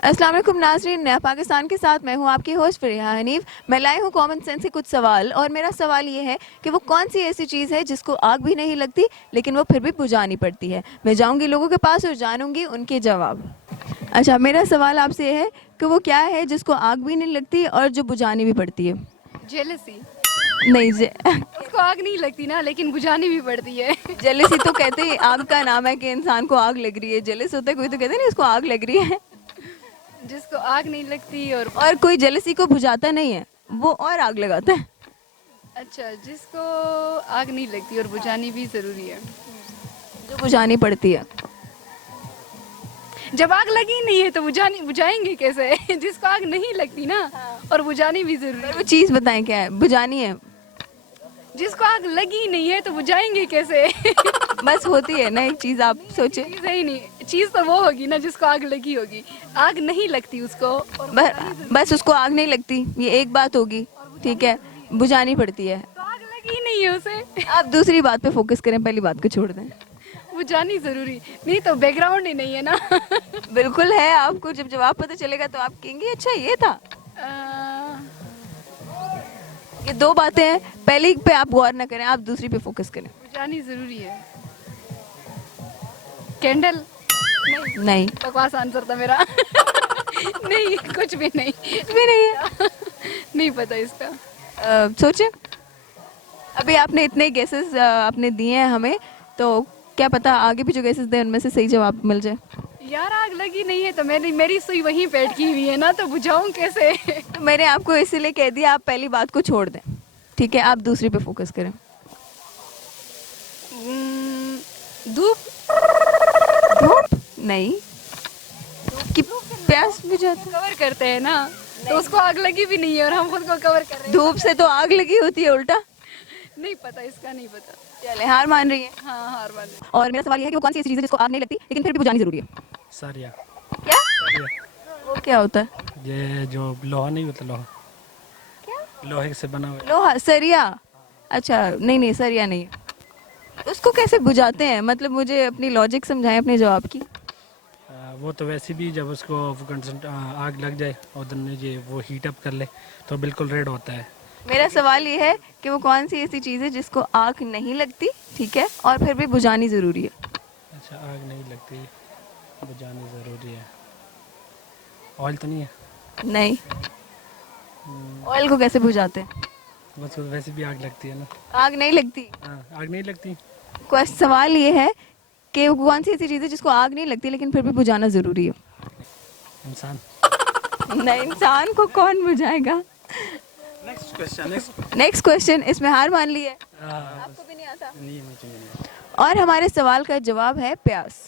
अस्सलाम वालेकुम नाज़रीन, नया पाकिस्तान के साथ मैं हूं आपकी होस्ट फरीहा हनीफ। मैं लाई हूं कॉमन सेंस से कुछ सवाल, और मेरा सवाल ये है कि वो कौन सी ऐसी चीज़ है जिसको आग भी नहीं लगती लेकिन वो फिर भी बुझानी पड़ती है। मैं जाऊंगी लोगों के पास और जानूंगी उनके जवाब। अच्छा, मेरा सवाल आपसे है कि वो क्या है जिसको आग भी नहीं लगती और जो बुझानी भी पड़ती है। जेलसी। नहीं उसको आग नहीं लगती ना, लेकिन बुझानी भी पड़ती है। जेलसी तो कहते हैं आग का नाम है कि इंसान को आग लग रही है। जेलस होता है कोई तो कहते हैं नहीं उसको आग लग रही है। जिसको आग नहीं लगती और कोई जेलसी को बुझाता नहीं है, वो और आग लगाता है। अच्छा, जिसको आग नहीं लगती और बुझानी भी जरूरी है। जो बुझानी पड़ती है। जब आग लगी नहीं है तो बुझाएंगे कैसे? जिसको आग नहीं लगती ना, और बुझानी भी जरूरी पर वो है। चीज बताएं क्या है, बुझानी है। जिसको आग लगी नहीं है तो बुझाएंगे कैसे? बस होती है ना एक चीज, आप सोचे। चीज है ही नहीं, चीज तो वो होगी ना जिसको आग लगी होगी। आग नहीं लगती उसको, और बस उसको आग नहीं लगती, ये एक बात होगी। ठीक है, बुझानी पड़ती है। तो आग लगी नहीं है उसे। आप दूसरी बात पे फोकस करें, पहली बात को छोड़ दें। बुझानी जरूरी नहीं तो बैकग्राउंड ही नहीं है ना। बिल्कुल है, आपको जब जवाब पता चलेगा तो आप कहेंगे अच्छा ये था। ये दो बातें हैं, पहली पे आप गौर ना करें, आप दूसरी पे फोकस करें। बुझानी जरूरी है। कैंडल। नहीं, बकवास आंसर था मेरा। नहीं, कुछ भी नहीं। कुछ भी नहीं है। नहीं पता इसका। सोचें, अभी आपने इतने गेसेस आपने दिए हैं हमें, तो क्या पता आगे भी जो गेसेस दें उनमें से सही जवाब मिल जाए। यार, आग लगी नहीं है तो मेरी सुई वहीं पे अटकी हुई है ना, तो बुझाऊं कैसे? तो मैंने आपको इसीलिए कह दिया आप पहली बात को छोड़ दें। ठीक है, आप दूसरी पे फोकस करें। धूप। धूप नहीं, धूप की प्यास बुझाती। कवर करते हैं ना, तो उसको आग लगी भी नहीं है और हम खुद को कवर कर रहे हैं। धूप से तो आग लगी होती है उल्टा। नहीं पता, इसका नहीं पता। चले, हार मान रही है। हाँ, हार मान ली। और मेरा सवाल ये है कि वो कौन सी ऐसी चीज़ है जिसको आग नहीं लगती लेकिन फिर भी बुझानी जरूरी है। सरिया। क्या? सरिया। वो क्या होता है? ये जो लोहा नहीं होता, लोहा। क्या? लोहे से बना हुआ है। लोहा, सरिया। अच्छा, नहीं नहीं, सरिया नहीं। उसको कैसे बुझाते हैं, मतलब मुझे अपनी लॉजिक समझाएं अपने जवाब की। वो तो वैसे भी जब उसको आग लग जाए और then ये वो हीट अप कर ले तो बिल्कुल रेड होता है। मेरा सवाल ये है कि वो कौन सी ऐसी चीज़ है जिसको आग नहीं लगती, ठीक है, और फिर भी बुझानी जरूरी है। अच्छा, आग नहीं लगती, बुझानी ज़रूरी है। ऑयल तो नहीं है? नहीं, ऑयल को कैसे बुझाते हैं? बस वो वैसे भी आग लगती है ना। आग नहीं लगती। हाँ, आग नहीं लगती। सवाल ये है कि वो कौन सी ऐसी चीज़ है जिसको आग नहीं लगती लेकिन फिर भी बुझाना जरूरी है। इंसान। नहीं, इंसान को कौन बुझाएगा। Next question. नेक्स्ट क्वेश्चन, इसमें हार मान ली है। हाँ, आपको भी नहीं आता। नहीं मुझे नहीं। और हमारे सवाल का जवाब है प्यास।